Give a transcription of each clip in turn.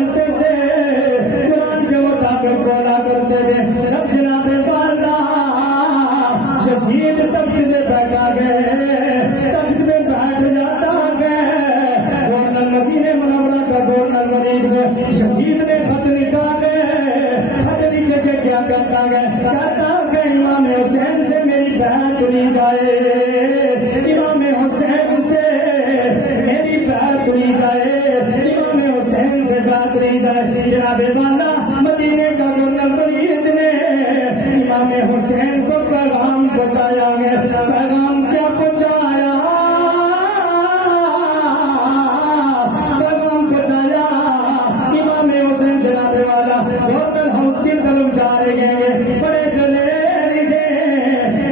سمجھتے تھے قرآن کے مطابق بولا کرتے تھے. جب جناب والا شہید تخت میں بیٹھا گئے تخت میں بیٹھ جاتا گئے گورنر مدینہ منورہ کا گورنر ولید شہید نے خط لکھا گئے. خط لکھ کے کیا کرتا گئے کہتا کہ امام حسین سے میری بیعت لی جائے. امام حسین سے میری بیعت لی جائے. امام حسین سے بیعت لی جائے. جناب والا مدینے کا گورنر ولید نے امام حسین کو پیغام پہنچایا گیا. پیغام کیا پہنچایا؟ پیغام پہنچایا امام حسین جناب والا گورنر ہاؤس کی طرف جا رہے ہیں. بڑے دلیر تھے.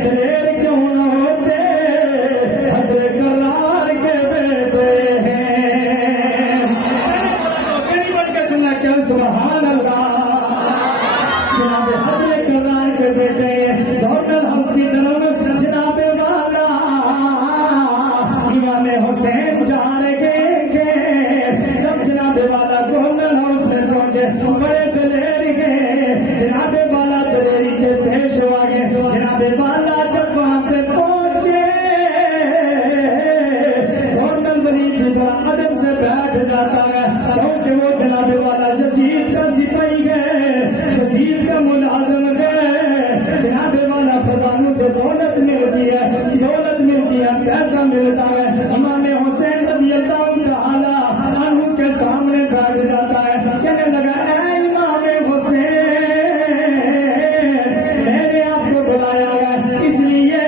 دلیر کیوں نہ ہوتے حضرت کرار کے بیٹے ہیں. کئی بڑھ کے سننا کیا سبحان اللہ. جناب حضرت کرار کے بیٹے گورنر ہاؤس کی طرف جناب والا امام حسین جا رہے ہیں. جب جناب والا گورنر ہاؤس میں پہنچے بڑے دلیر کے جناب والا دلیری کے پیش ہوا گئے. جناب والا جب وہاں پہ پہنچے گورنر ولید بڑا ادب سے بیٹھ جاتا ہے کیونکہ وہ جناب والا یزید کا سپاہی ہے یزید کا ملازم ہے. جناب والا خزانوں سے دولت ملتی ہے دولت ملتی ہے پیسہ ملتا ہے. امام حسین رضی اللہ تعالی عنہ کے سامنے بیٹھ جاتا ہے. کہنے لگا اے امام حسین میں نے آپ کو بلایا ہے اس لیے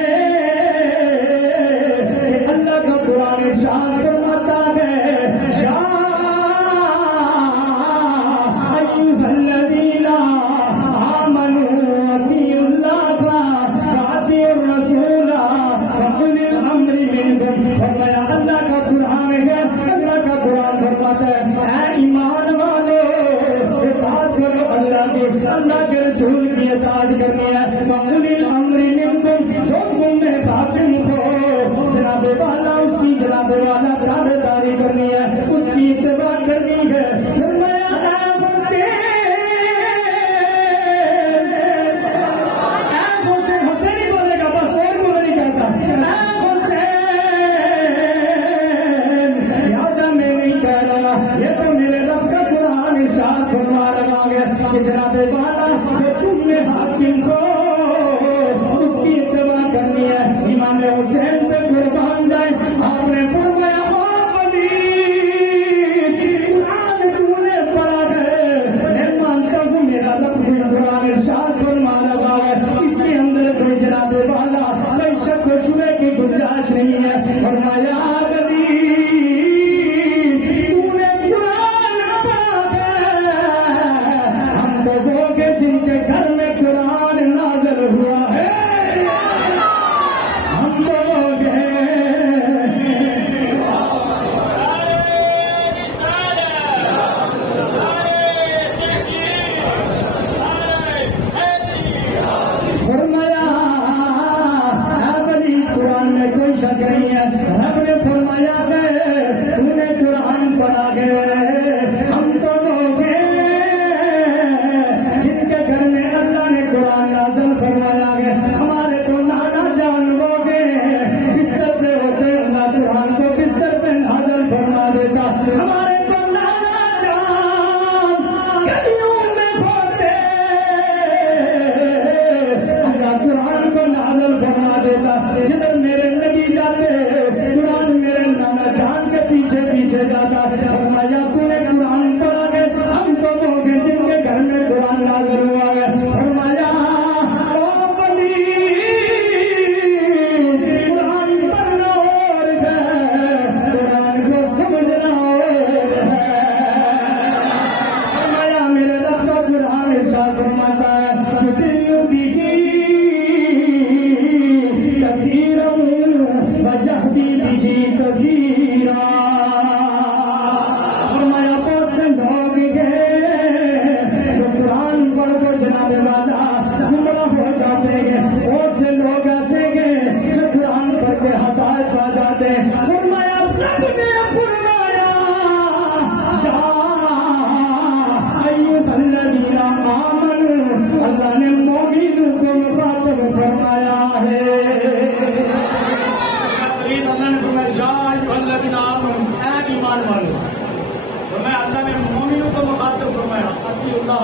کہ اللہ کا قرآن ارشاد فرماتا ہے یا ایھا الذین آمنوا اطیعوا اللہ واطیعوا الرسول وأولی الامر منکم. فرمایا اللہ کا قرآن ہے. اللہ کا قرآن فرماتا ہے اے ایمان والو اطاعت کرو اللہ کی. اللہ کے رسول کی اطاعت کرنی ہے. وأولی الامر منکم جو تم میں حاکم ہو جناب والا اس کی جناب والا تابعداری کرنی ہے اس کی اتباع کرنی ہے. فرمایا اے حسین حسین ہی بولے گا بس اور کو نہیں کہتا. اے حسین لہٰذا میں نہیں کہہ رہا یہ تو میرے رب کا قرآن ارشاد فرما رہا ہے کہ جناب والا جو تم میں حاکم ہو اس کی اتباع کرنی ہے. امام حسین پہ قربان جائے. آپ نے فرمایا قرآن تو نے پڑھا ہے میں مانتا ہوں میرا رب کوئی قرآن ارشاد فرما رہا ہے اس کے اندر کوئی جناب والا کوئی شک و شبہ کی گنجائش نہیں ہے. فرمایا جن کے گھر میں قرآن نہ